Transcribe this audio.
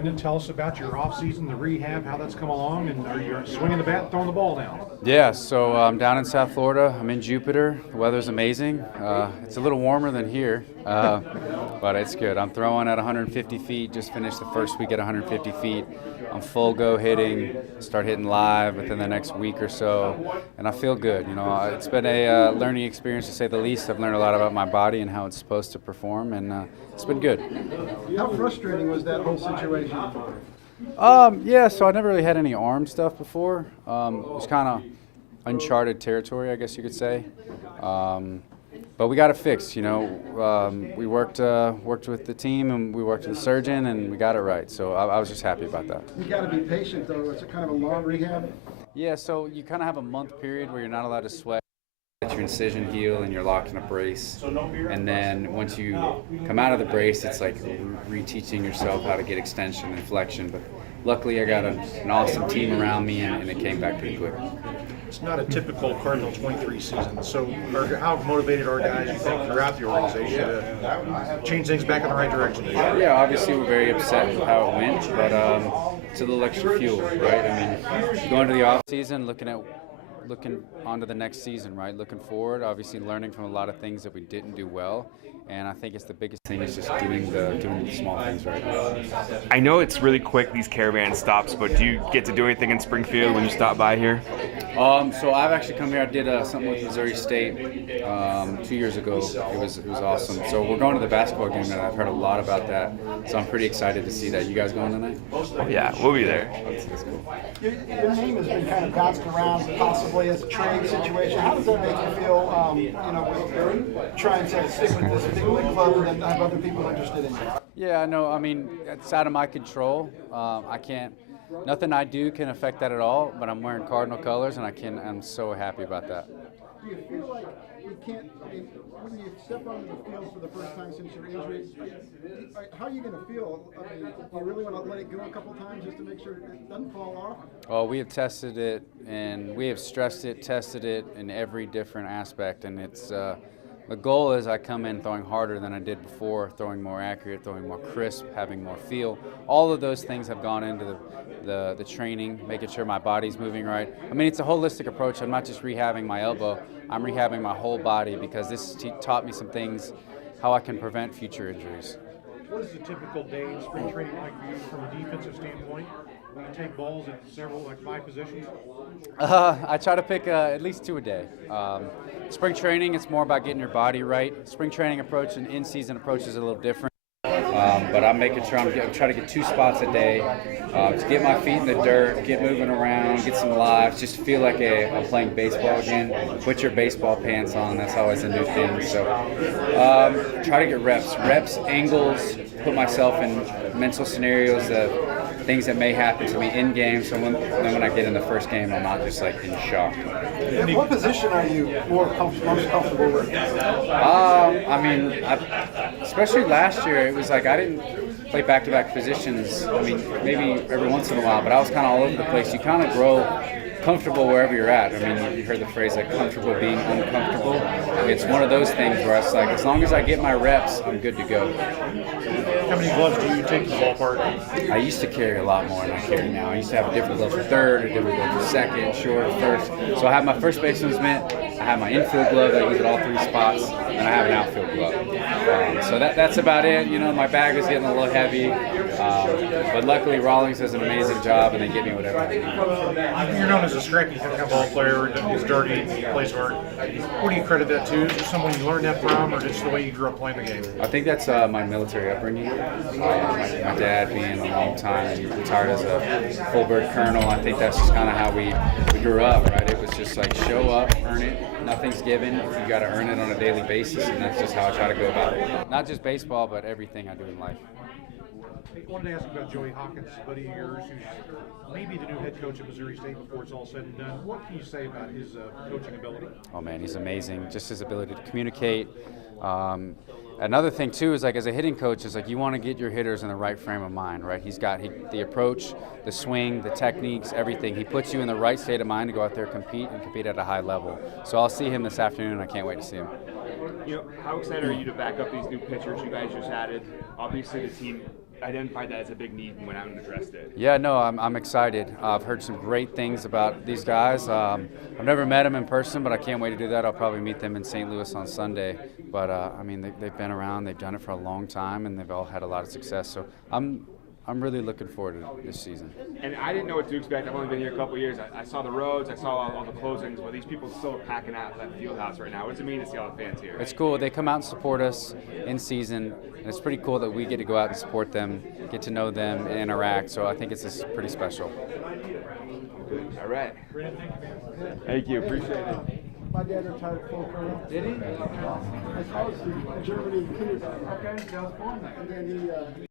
Brendan, tell us about your off-season, the rehab, how that's come along, and are you swinging the bat and throwing the ball now? Yeah, so I'm down in South Florida. I'm in Jupiter. The weather's amazing. It's a little warmer than here, but it's good. I'm throwing at 150 feet. Just finished the first week at 150 feet. I'm full go hitting. Start hitting live within the next week or so, and I feel good. You know, it's been a learning experience to say the least. I've learned a lot about my body and how it's supposed to perform, and it's been good. How frustrating was that whole situation? Yeah, so I never really had any arm stuff before. It was kind of uncharted territory, I guess you could say. But we got it fixed, you know. We worked with the team, and we worked with the surgeon, and we got it right. So I was just happy about that. You got to be patient, though. It's a kind of a long rehab. Yeah, so you kind of have a month period where you're not allowed to sweat. Let your incision heal, and you're locked in a brace. And then once you come out of the brace, it's like reteaching yourself how to get extension and flexion. But luckily, I got an awesome team around me, and it came back pretty quick. It's not a typical Cardinal 23 season, so how motivated are guys, you think, throughout the organization to change things back in the right direction? Yeah, obviously we're very upset with how it went, but it's a little extra fuel, right? I mean, going to the off season, looking onto the next season, right? Looking forward, obviously learning from a lot of things that we didn't do well. And I think it's the biggest thing is just doing the small things right. I know it's really quick, these caravan stops, but do you get to do anything in Springfield when you stop by here? So I've actually come here. I did something with Missouri State 2 years ago. It was awesome. So we're going to the basketball game tonight. I've heard a lot about that, so I'm pretty excited to see that. You guys going tonight? Oh, yeah, we'll be there. That's cool. Your name has been kind of bounced around possibly as a trade situation. How does that make you feel, you know, trying to stick with this big league club and then have other people interested in you? Yeah, no, I mean, it's out of my control. I can't, nothing I do can affect that at all, but I'm wearing Cardinal colors, and I'm so happy about that. Do you feel like you can't, when you step onto the field for the first time since your injury, how are you going to feel? I mean, do you really want to let it go a couple times just to make sure it doesn't fall off? Oh, we have tested it, and we have stressed it, tested it in every different aspect, and it's the goal is I come in throwing harder than I did before, throwing more accurate, throwing more crisp, having more feel. All of those things have gone into the training, making sure my body's moving right. I mean, it's a holistic approach. I'm not just rehabbing my elbow, I'm rehabbing my whole body because this taught me some things, how I can prevent future injuries. What is the typical day in spring training like for you from a defensive standpoint? Will you take balls at several, like 5 positions? I try to pick at least 2 a day. Spring training, it's more about getting your body right. Spring training approach and in-season approach is a little different. But I'm making sure I'm trying to get 2 spots a day to get my feet in the dirt, get moving around, get some lives, just feel like I'm playing baseball again. Put your baseball pants on, that's always a new thing. So try to get reps, angles, put myself in mental scenarios of things that may happen to me in game, so when I get in the first game, I'm not just like in shock. What position are you most comfortable with? I mean, especially last year, it was like I didn't play back-to-back positions. I mean, maybe every once in a while, but I was kind of all over the place. You kind of grow comfortable wherever you're at. I mean, you heard the phrase like comfortable being uncomfortable. It's one of those things where it's like, as long as I get my reps, I'm good to go. How many gloves do you take to the ballpark? I used to carry a lot more than I carry now. I used to have a different glove for third, a different glove for second, short, first. So I have my first baseman's mitt, I have my infield glove that I use at all 3 spots, and I have an outfield glove. So that's about it. You know, my bag is getting a little heavy, but luckily Rawlings does an amazing job, and they give me whatever I need. You're known as a scrappy kind of ball player, who's dirty, plays hard. What do you credit that to? Is there someone you learned that from, or just the way you grew up playing the game? I think that's my military upbringing. My dad being a long time, he retired as a full bird colonel. I think that's just kind of how we grew up, right? It was just like show up, earn it. Nothing's given. You got to earn it on a daily basis, and that's just how I try to go about it. Not just baseball, but everything I do in life. I wanted to ask about Joey Hawkins, a buddy of yours, who's maybe the new head coach at Missouri State before it's all said and done. What can you say about his coaching ability? Oh man, he's amazing. Just his ability to communicate. Another thing too is like as a hitting coach is like you want to get your hitters in the right frame of mind, right? He's got the approach, the swing, the techniques, everything. He puts you in the right state of mind to go out there and compete at a high level. So I'll see him this afternoon, and I can't wait to see him. You know, how excited are you to back up these new pitchers you guys just added? Obviously, the team identified that as a big need and went out and addressed it. Yeah, no, I'm excited. I've heard some great things about these guys. I've never met them in person, but I can't wait to do that. I'll probably meet them in St. Louis on Sunday. But I mean, they've been around, they've done it for a long time, and they've all had a lot of success. So I'm really looking forward to this season. And I didn't know what to expect. I've only been here a couple of years. I saw the roads, I saw all the closings, but these people still are packing out that field house right now. What does it mean to see all the fans here? It's cool. They come out and support us in season, and it's pretty cool that we get to go out and support them, get to know them, and interact. So I think it's just pretty special. All right. Thank you. Appreciate it. My dad retired full colonel. Did he? I was in Germany in kindergarten. Okay, and then he